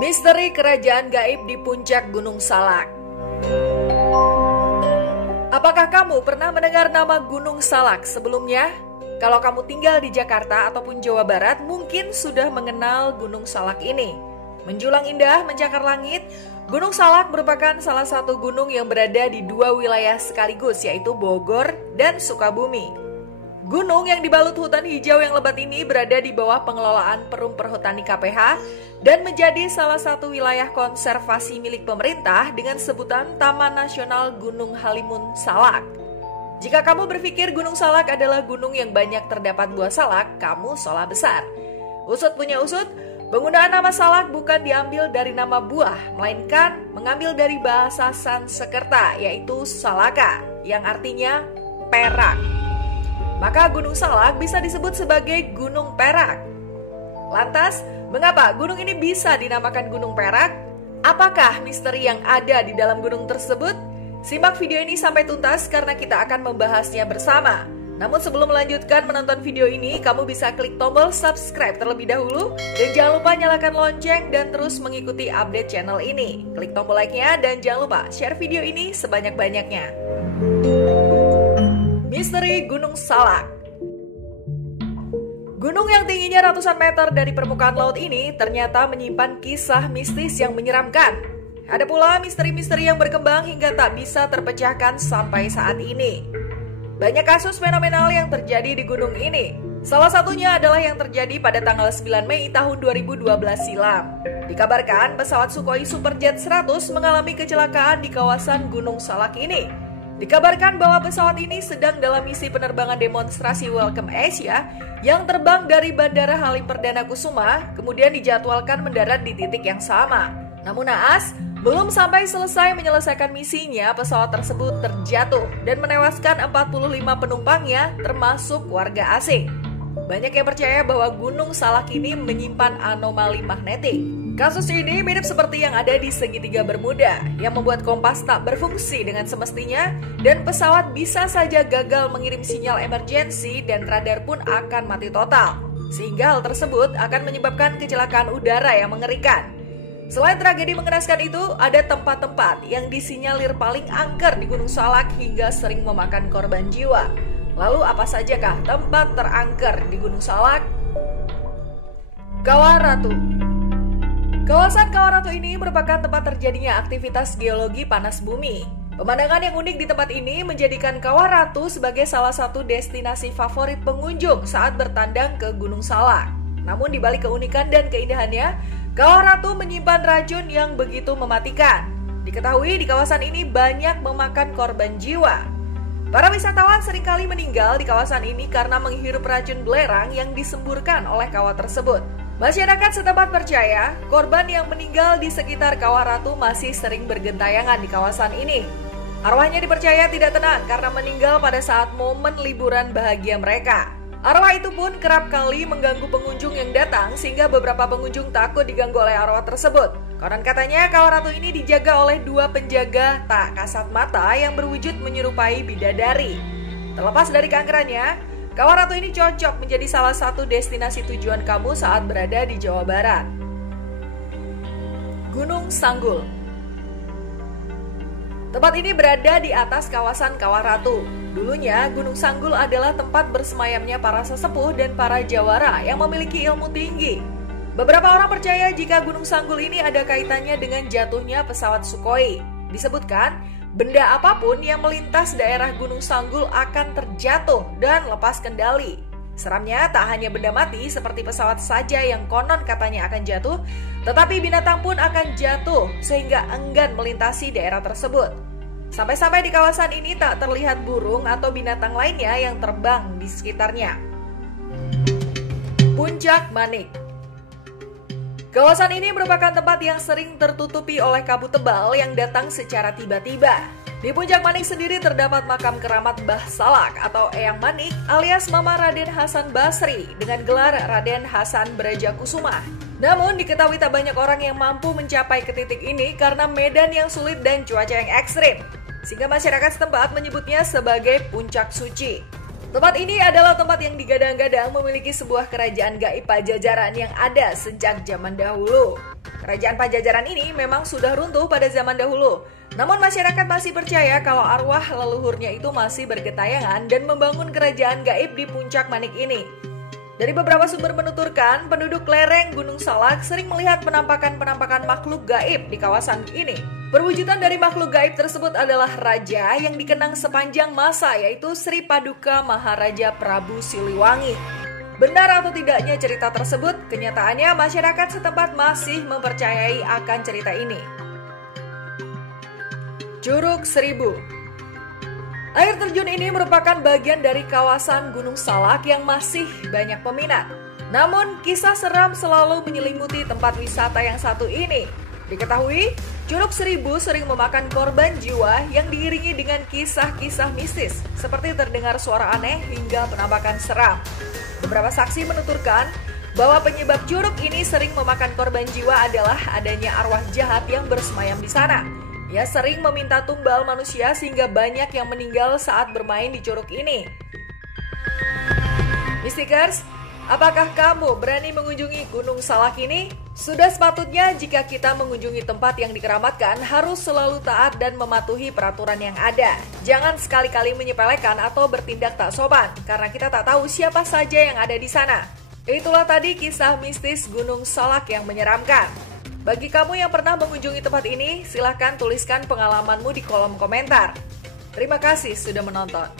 Misteri kerajaan gaib di puncak Gunung Salak. Apakah kamu pernah mendengar nama Gunung Salak sebelumnya? Kalau kamu tinggal di Jakarta ataupun Jawa Barat, mungkin sudah mengenal Gunung Salak ini. Menjulang indah, mencakar langit, Gunung Salak merupakan salah satu gunung yang berada di dua wilayah sekaligus, yaitu Bogor dan Sukabumi. Gunung yang dibalut hutan hijau yang lebat ini berada di bawah pengelolaan Perum Perhutani KPH dan menjadi salah satu wilayah konservasi milik pemerintah dengan sebutan Taman Nasional Gunung Halimun Salak. Jika kamu berpikir Gunung Salak adalah gunung yang banyak terdapat buah salak, kamu salah besar. Usut punya usut, penggunaan nama salak bukan diambil dari nama buah, melainkan mengambil dari bahasa Sanskerta, yaitu salaka, yang artinya perak. Maka Gunung Salak bisa disebut sebagai Gunung Perak. Lantas, mengapa gunung ini bisa dinamakan Gunung Perak? Apakah misteri yang ada di dalam gunung tersebut? Simak video ini sampai tuntas karena kita akan membahasnya bersama. Namun sebelum melanjutkan menonton video ini, kamu bisa klik tombol subscribe terlebih dahulu dan jangan lupa nyalakan lonceng dan terus mengikuti update channel ini. Klik tombol like-nya dan jangan lupa share video ini sebanyak-banyaknya. Misteri Gunung Salak. Gunung yang tingginya ratusan meter dari permukaan laut ini ternyata menyimpan kisah mistis yang menyeramkan. Ada pula misteri-misteri yang berkembang hingga tak bisa terpecahkan sampai saat ini. Banyak kasus fenomenal yang terjadi di gunung ini. Salah satunya adalah yang terjadi pada tanggal 9 Mei tahun 2012 silam. Dikabarkan pesawat Sukhoi Superjet 100 mengalami kecelakaan di kawasan Gunung Salak ini. Dikabarkan bahwa pesawat ini sedang dalam misi penerbangan demonstrasi Welcome Asia yang terbang dari Bandara Halim Perdana Kusuma, kemudian dijadwalkan mendarat di titik yang sama. Namun naas, belum sampai selesai menyelesaikan misinya, pesawat tersebut terjatuh dan menewaskan 45 penumpangnya termasuk warga asing. Banyak yang percaya bahwa Gunung Salak ini menyimpan anomali magnetik. Kasus ini mirip seperti yang ada di segitiga Bermuda yang membuat kompas tak berfungsi dengan semestinya dan pesawat bisa saja gagal mengirim sinyal emergensi dan radar pun akan mati total. Sehingga hal tersebut akan menyebabkan kecelakaan udara yang mengerikan. Selain tragedi mengenaskan itu, ada tempat-tempat yang disinyalir paling angker di Gunung Salak hingga sering memakan korban jiwa. Lalu apa sajakah tempat terangker di Gunung Salak? Kawah Ratu. Kawasan Kawah Ratu ini merupakan tempat terjadinya aktivitas geologi panas bumi. Pemandangan yang unik di tempat ini menjadikan Kawah Ratu sebagai salah satu destinasi favorit pengunjung saat bertandang ke Gunung Salak. Namun di balik keunikan dan keindahannya, Kawah Ratu menyimpan racun yang begitu mematikan. Diketahui di kawasan ini banyak memakan korban jiwa. Para wisatawan seringkali meninggal di kawasan ini karena menghirup racun belerang yang disemburkan oleh kawah tersebut. Masyarakat setempat percaya, korban yang meninggal di sekitar Kawah Ratu masih sering bergentayangan di kawasan ini. Arwahnya dipercaya tidak tenang karena meninggal pada saat momen liburan bahagia mereka. Arwah itu pun kerap kali mengganggu pengunjung yang datang sehingga beberapa pengunjung takut diganggu oleh arwah tersebut. Konon katanya Kawah Ratu ini dijaga oleh dua penjaga tak kasat mata yang berwujud menyerupai bidadari. Terlepas dari keangkerannya, Kawah Ratu ini cocok menjadi salah satu destinasi tujuan kamu saat berada di Jawa Barat. Gunung Sanggul. Tempat ini berada di atas kawasan Kawah Ratu. Dulunya, Gunung Sanggul adalah tempat bersemayamnya para sesepuh dan para jawara yang memiliki ilmu tinggi. Beberapa orang percaya jika Gunung Sanggul ini ada kaitannya dengan jatuhnya pesawat Sukhoi. Disebutkan, benda apapun yang melintas daerah Gunung Sanggul akan terjatuh dan lepas kendali. Seramnya tak hanya benda mati seperti pesawat saja yang konon katanya akan jatuh, tetapi binatang pun akan jatuh sehingga enggan melintasi daerah tersebut. Sampai-sampai di kawasan ini tak terlihat burung atau binatang lainnya yang terbang di sekitarnya. Puncak Manik. Kawasan ini merupakan tempat yang sering tertutupi oleh kabut tebal yang datang secara tiba-tiba. Di Puncak Manik sendiri terdapat makam keramat Mbah Salak atau Eyang Manik alias Mama Raden Hasan Basri dengan gelar Raden Hasan Brajakusuma. Namun diketahui tak banyak orang yang mampu mencapai ke titik ini karena medan yang sulit dan cuaca yang ekstrim. Sehingga masyarakat setempat menyebutnya sebagai Puncak Suci. Tempat ini adalah tempat yang digadang-gadang memiliki sebuah kerajaan gaib Pajajaran yang ada sejak zaman dahulu. Kerajaan Pajajaran ini memang sudah runtuh pada zaman dahulu. Namun masyarakat masih percaya kalau arwah leluhurnya itu masih bergentayangan dan membangun kerajaan gaib di puncak Manik ini. Dari beberapa sumber menuturkan, penduduk lereng Gunung Salak sering melihat penampakan-penampakan makhluk gaib di kawasan ini. Perwujudan dari makhluk gaib tersebut adalah raja yang dikenang sepanjang masa, yaitu Sri Paduka Maharaja Prabu Siliwangi. Benar atau tidaknya cerita tersebut, kenyataannya masyarakat setempat masih mempercayai akan cerita ini. Curug Seribu. Air terjun ini merupakan bagian dari kawasan Gunung Salak yang masih banyak peminat. Namun, kisah seram selalu menyelimuti tempat wisata yang satu ini. Diketahui, Curug Seribu sering memakan korban jiwa yang diiringi dengan kisah-kisah mistis, seperti terdengar suara aneh hingga penampakan seram. Beberapa saksi menuturkan bahwa penyebab curug ini sering memakan korban jiwa adalah adanya arwah jahat yang bersemayam di sana. Ia sering meminta tumbal manusia sehingga banyak yang meninggal saat bermain di curug ini. Mistikers, apakah kamu berani mengunjungi Gunung Salak ini? Sudah sepatutnya jika kita mengunjungi tempat yang dikeramatkan harus selalu taat dan mematuhi peraturan yang ada. Jangan sekali-kali menyepelekan atau bertindak tak sopan, karena kita tak tahu siapa saja yang ada di sana. Itulah tadi kisah mistis Gunung Salak yang menyeramkan. Bagi kamu yang pernah mengunjungi tempat ini, silahkan tuliskan pengalamanmu di kolom komentar. Terima kasih sudah menonton.